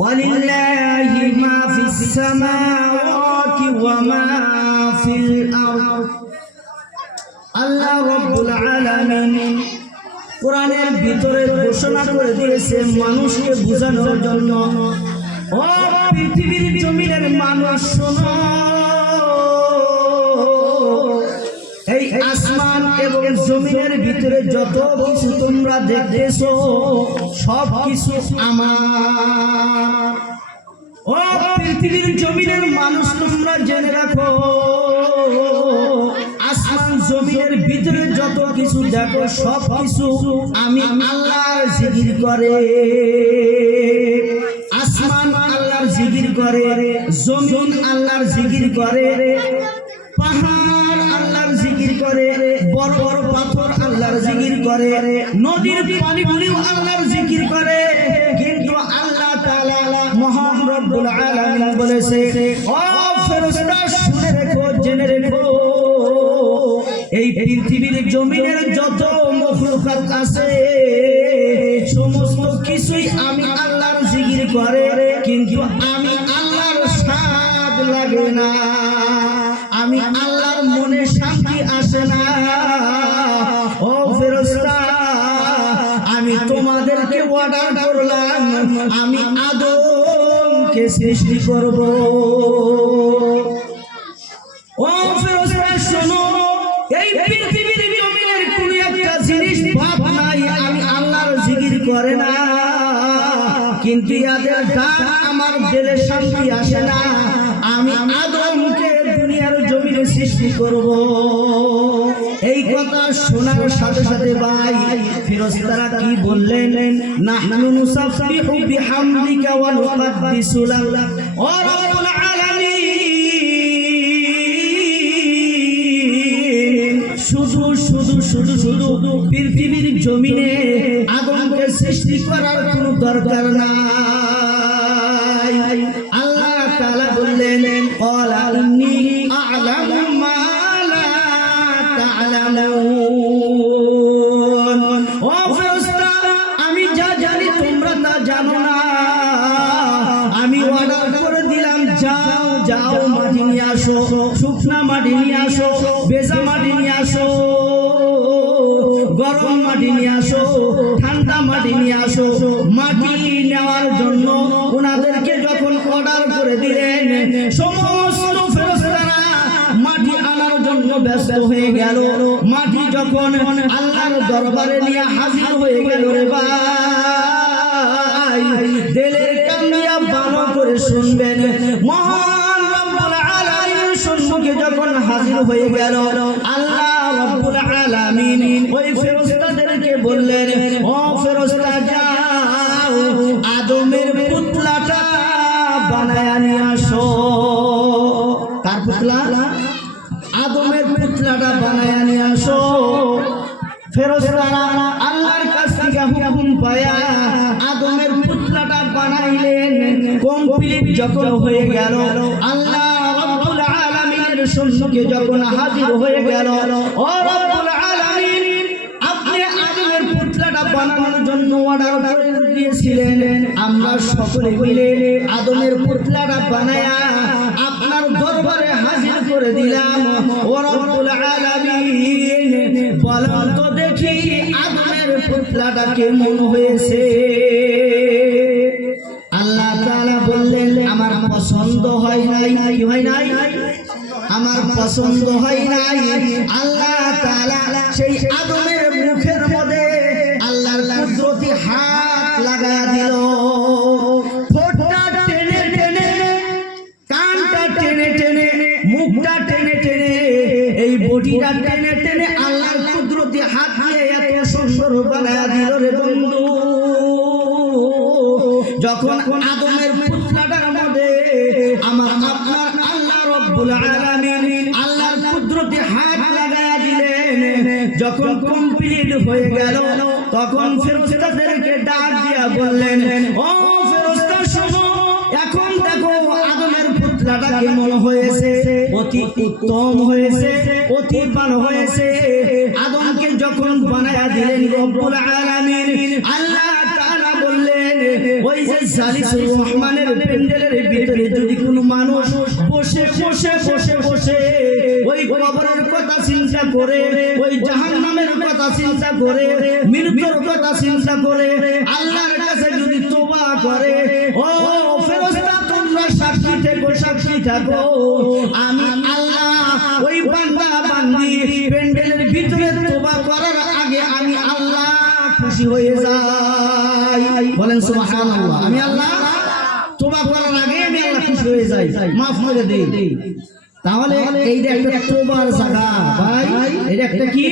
ওয়ালিল্লাহি মা ফিস সামাওয়াতি ওয়া মা ফিল আরদ। আল্লাহ রাব্বুল আলামিন কোরআনের ভিতরে ঘোষণা করে দিয়েছে মানুষকে বোঝানোর জন্য, ও পৃথিবীর জমিনের মানুষ শোনো, এই আসমান এবং জমিনের ভিতরে যত কিছু তোমরা দেখতেছো সব কিছু আমার। ও পৃথিবীর জমিনের মানুষ তোমরা জেনে রাখো, আসমান জমিনের ভিতরে যত কিছু দেখো সব কিছু আমি আল্লাহর জিকির করে। আসমান আল্লাহর জিকির করে, জমিন আল্লাহর জিকির করে, পাহাড় আল্লাহর জিকির করে, বড় বড় পাথর আল্লাহর জিকির করে, নদীর পানিগুলিও আল্লাহর জিকির করে। কিন্তু আল্লাহ তাআলা মহান রব্বুল আলামিন বলেছে, ও ফেরেশতা শুনে রেখো, জেনে রেখো, এই পৃথিবীর জমিনের যত মখলুকাত আছে সমস্ত কিছুই আমি আল্লাহর জিকির করে, কিন্তু আমি আল্লাহর স্বাদ লাগে না, আমি আল্লাহর মনে শান্তি আসে না। ও ফেরেশতা, আমি তোমাদেরকে অর্ডার করলাম, আমি আদমকে সৃষ্টি করব। ও ফেরেশতা শোনো, এই পৃথিবীর জমিনের কোন একটা জিনিস পাপ নাই আমি আল্লাহর জিকির করে না, কিন্তু এদের ডাক আমার দিলে শান্তি আসে না, আমি আদমকে দুনিয়ার জমিনে সৃষ্টি করব। এই কথা শোনার সাথে সাথে ভাই ফেরেশতারা কি বললেন, নাহনু নুসাব্বিহু বিহামদিকা ওয়া নুকদ্দিসু লাক ও রাব্বুল আলামিন। শুধু পৃথিবীর জমিনে আদমকে সৃষ্টি করার কোনো দরকার নাই। আল্লাহ তাআলা বললেন, ক্বালা ইন্নী আ'লামু মা লা তা'লামুন। ও ফেরেশতা, আমি যা জানি তোমরা তা জানো না, আমি অর্ডার করে দিলাম, যাও যাও মাটি নিয়ে আসো, শুকনা মাটি নিয়ে আসো, ভেজা মাটি নিয়ে আসো, গরম মাটি নিয়ে আসো, ঠান্ডা মাটি নিয়ে আসো। মাটি নেওয়ার জন্য ওনাদেরকে যখন অর্ডার করে দিলেন, সমস্ত ফেরেশতারা মাটি আনার জন্য ব্যস্ত হয়ে গেল। মাটি যখন আল্লাহর দরবারে নিয়ে হাজির হয়ে গেল, রে ভাই দিলের কান দিয়া ভালো করে শুনবেন, মহান রব্বুল আলামিনের সম্মুখে যখন হাজির হয়ে গেল, আল্লাহ রব্বুল আলামিন ওই ফেরেশতাদেরকে বললেন, ও ফেরেশতা যাও আদমের পুতলাটা বানায়া নিয়ে আসো। কার পুতলা? আদমের পুতলাটা বানায়া নিয়ে আসো। ফেরেশতারা আল্লাহর কাছ থেকে হুকুম পায়া আদমের পুতলাটা বানাইলেন। কমপ্লিট যখন হয়ে গেল, আল্লাহ রব্বুল আলামিনের সম্মুখে যখন হাজির হয়ে গেল, ও রব্বুল আলামিন আপনি আদমের পুতলাটা বানানোর জন্য অর্ডার করে দিয়েছিলেন, আমরা সকলে মিলে আদমের পুতলাটা বানায়া আপনার দরবারে হাজির করে দিলাম। ও রব্বুল আলামিন বলেন তো দেখি আদমের পুতলাটা কেমন হয়েছে? আল্লাহ তাআলা বললেন, আমার পছন্দ হয় নাই। কি হয় নাই? আমার পছন্দ হয় নাই। আল্লাহ তাআলা সেই আদমের মুখের মধ্যে আল্লাহর কুদরতি হাত লাগায়া দিল। ঠোঁটটা টেনে টেনে, কানটা টেনে টেনে, মুখটা টেনে টেনে, এই বডিটা টেনে টেনে আল্লাহর কুদরতি হাত দিয়ে এত সুন্দর বানায়া দিল রে বন্ধু। যখন আদমের পুতলাটার মধ্যে আমার আপনার আল্লাহ রব্বুল আলামিন আল্লাহর কুদরতি হাত লাগায়া দিলেন, যখন কমপ্লিট হয়ে গেল, তখন ফেরেশতাদেরকে ডাক দিয়া বললেন, ও ফেরেশতা শোনো, এখন দেখো আদমের পুতলাটা কেমন হয়েছে? অতি উত্তম হয়েছে, অতি ভালো হয়েছে। আদমকে যখন বানায়া দিলেন রব্বুল আলামিন, আল্লাহ তাআলা বললেন, ওই যে জালিসুর রহমানের প্যান্ডেলের ভিতরে যদি কোনো মানুষ বসে বসে বসে বসে ওই কবরের কথা চিন্তা করে, ওই জাহান্নামের কথা চিন্তা করে, মৃত্যুর কথা চিন্তা করে আল্লাহর কাছে যদি তওবা করে, ও ফেরেশতা তোমরা সাক্ষী থেকো, সাক্ষী থাকো, আমি আল্লাহ ওই বান্দা বান্দি প্যান্ডেলের ভিতরে তওবা করার আগে আমি আল্লাহ খুশি হয়ে যাই। বলেন সুবহানাল্লাহ। আমি আল্লাহ তওবা করার আগে আমি আল্লাহ খুশি হয়ে যাই, মাফ করে দেই। তাহলে এইটা একটা তওবার জায়গা ভাই, এটা একটা কি